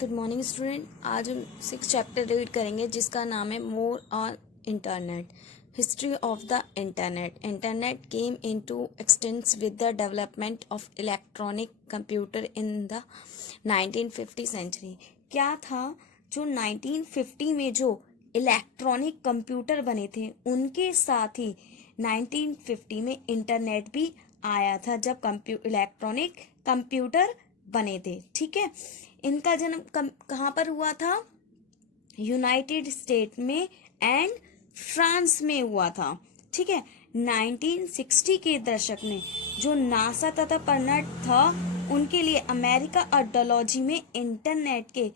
Good morning student. आज हम 6 chapter read करेंगे जिसका नाम है more on internet. History of the internet. Internet came into existence with the development of electronic computer in the 1950 century. क्या था जो 1950 में जो इलेक्ट्रॉनिक कंप्यूटर बने थे उनके साथ ही 1950 में इंटरनेट भी आया था, जब इलेक्ट्रॉनिक कंप्यूटर बने थे। ठीक है, इनका जन्म कहाँ पर हुआ था? यूनाइटेड स्टेट में एंड फ्रांस में हुआ था। ठीक है, 1960 के दशक में जो नासा तथा पर्नट था उनके लिए अमेरिका आर्कियोलॉजी में इंटरनेट के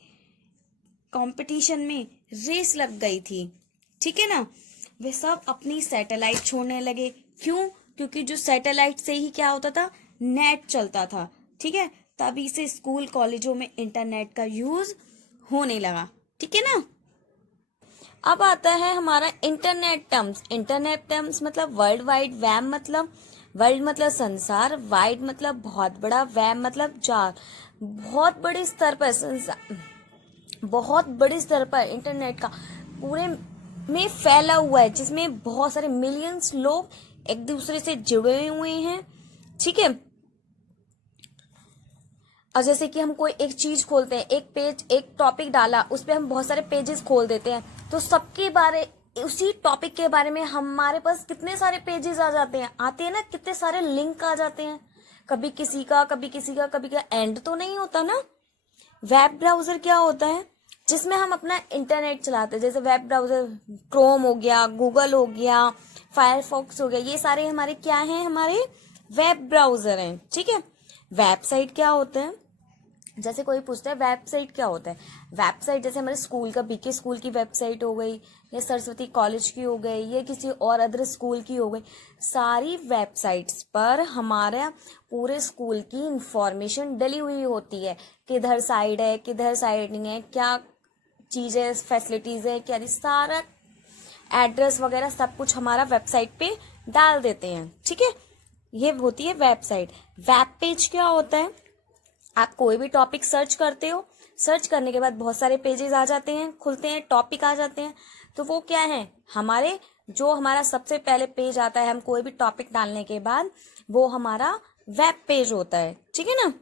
कंपटीशन में रेस लग गई थी। ठीक है ना, वे सब अपनी सैटेलाइट छोड़ने लगे। क्यों? क्योंकि जो सैटेलाइट से ही क्या होता था, नेट चलता था। ठीक है, तभी से स्कूल कॉलेजों में इंटरनेट का यूज होने लगा। ठीक है ना। अब आता है हमारा इंटरनेट टर्म्स। इंटरनेट टर्म्स मतलब वर्ल्ड वाइड वेब, मतलब वर्ल्ड मतलब संसार, वाइड मतलब बहुत बड़ा, वेब मतलब जाल। बहुत बड़े स्तर पर बहुत बड़े स्तर पर इंटरनेट का पूरे में फैला हुआ है, जिसमें बहुत सारे मिलियंस लोग एक दूसरे से जुड़े हुए हैं। ठीक है, और जैसे कि हम कोई एक चीज खोलते हैं, एक पेज, एक टॉपिक डाला, उस पर हम बहुत सारे पेजेस खोल देते हैं, तो सबके बारे उसी टॉपिक के बारे में हमारे पास कितने सारे पेजेस आ जाते हैं, आते हैं ना, कितने सारे लिंक आ जाते हैं, कभी किसी का कभी किसी का कभी का एंड तो नहीं होता ना। वेब ब्राउजर क्या होता है? जिसमें हम अपना इंटरनेट चलाते हैं। जैसे वेब ब्राउजर क्रोम हो गया, गूगल हो गया, फायरफॉक्स हो गया, ये सारे हमारे क्या हैं? हमारे वेब ब्राउजर हैं। ठीक है, वेबसाइट क्या होता है? जैसे कोई पूछता है वेबसाइट क्या होता है, वेबसाइट जैसे हमारे स्कूल का बीके स्कूल की वेबसाइट हो गई, या सरस्वती कॉलेज की हो गई, या किसी और अदर स्कूल की हो गई, सारी वेबसाइट्स पर हमारा पूरे स्कूल की इंफॉर्मेशन डली हुई होती है। किधर साइड है, किधर साइड नहीं है, क्या चीजें, फैसिलिटीज है, क्या सारा एड्रेस वगैरह सब कुछ हमारा वेबसाइट पे डाल देते हैं। ठीक है, ये होती है वेबसाइट। वेब पेज क्या होता है? आप कोई भी टॉपिक सर्च करते हो, सर्च करने के बाद बहुत सारे पेजेस आ जाते हैं, खुलते हैं, टॉपिक आ जाते हैं, तो वो क्या है? हमारे जो हमारा सबसे पहले पेज आता है हम कोई भी टॉपिक डालने के बाद, वो हमारा वेब पेज होता है। ठीक है ना।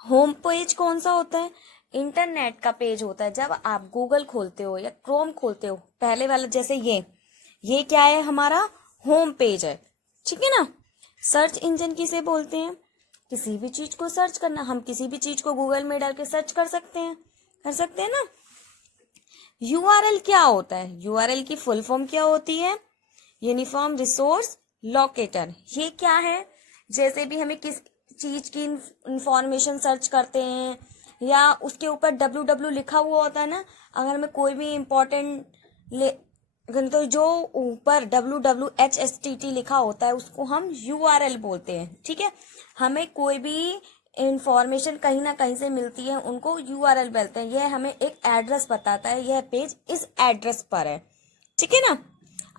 होम पेज कौन सा होता है? इंटरनेट का पेज होता है। जब आप गूगल खोलते हो या क्रोम खोलते हो, पहले वाला जैसे ये क्या है? हमारा होम पेज है। ठीक है ना। सर्च इंजन किसे बोलते हैं? किसी भी चीज को सर्च करना, हम किसी भी चीज को गूगल में डाल के सर्च कर सकते हैं ना। यूआरएल क्या होता है? यूआरएल की फुल फॉर्म क्या होती है? Uniform resource locator. ये क्या है? जैसे भी हमें किस चीज की इंफॉर्मेशन सर्च करते हैं, या उसके ऊपर www लिखा हुआ होता है ना, अगर हमें कोई भी इम्पोर्टेंट तो जो ऊपर WWHSTT लिखा होता है उसको हम URL बोलते हैं। ठीक है, हमें कोई भी इंफॉर्मेशन कहीं ना कहीं से मिलती है, उनको URL बोलते हैं। यह हमें एक एड्रेस बताता है, यह पेज इस एड्रेस पर है। ठीक है ना।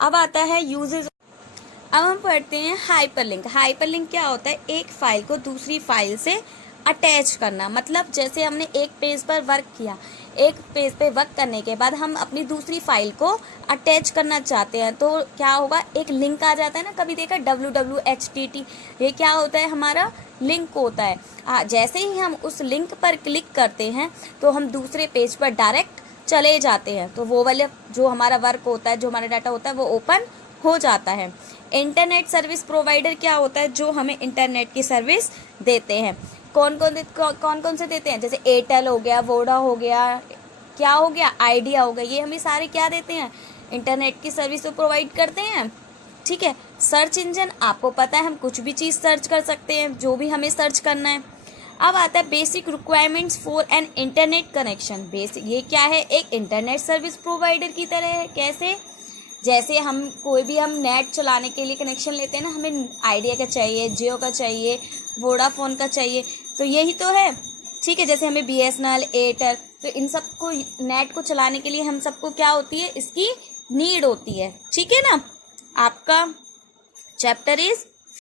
अब आता है यूजेज। अब हम पढ़ते हैं हाइपरलिंक। हाइपरलिंक क्या होता है? एक फाइल को दूसरी फाइल से अटैच करना। मतलब जैसे हमने एक पेज पर वर्क किया, एक पेज पे वर्क करने के बाद हम अपनी दूसरी फाइल को अटैच करना चाहते हैं, तो क्या होगा? एक लिंक आ जाता है ना, कभी देखा WWHTT, ये क्या होता है? हमारा लिंक होता है। जैसे ही हम उस लिंक पर क्लिक करते हैं तो हम दूसरे पेज पर डायरेक्ट चले जाते हैं, तो वो वाले जो हमारा वर्क होता है, जो हमारा डाटा होता है, वो ओपन हो जाता है। इंटरनेट सर्विस प्रोवाइडर क्या होता है? जो हमें इंटरनेट की सर्विस देते हैं। कौन कौन से देते हैं? जैसे एयरटेल हो गया, वोडा हो गया, क्या हो गया, आइडिया हो गया, ये हमें सारे क्या देते हैं? इंटरनेट की सर्विस तो प्रोवाइड करते हैं। ठीक है। सर्च इंजन, आपको पता है हम कुछ भी चीज सर्च कर सकते हैं, जो भी हमें सर्च करना है। अब आता है basic requirements for an internet connection. Basic, ये क्या है? एक इंटरनेट सर्विस प्रोवाइडर की तरह है। कैसे? जैसे हम कोई भी हम नेट चलाने के लिए कनेक्शन लेते हैं ना, हमें आइडिया का चाहिए, जियो का चाहिए, वोडाफोन का चाहिए, तो यही तो है। ठीक है, जैसे हमें BSNL, एयरटेल, तो इन सबको नेट को चलाने के लिए हम सबको क्या होती है? इसकी नीड होती है। ठीक है ना। आपका चैप्टर इज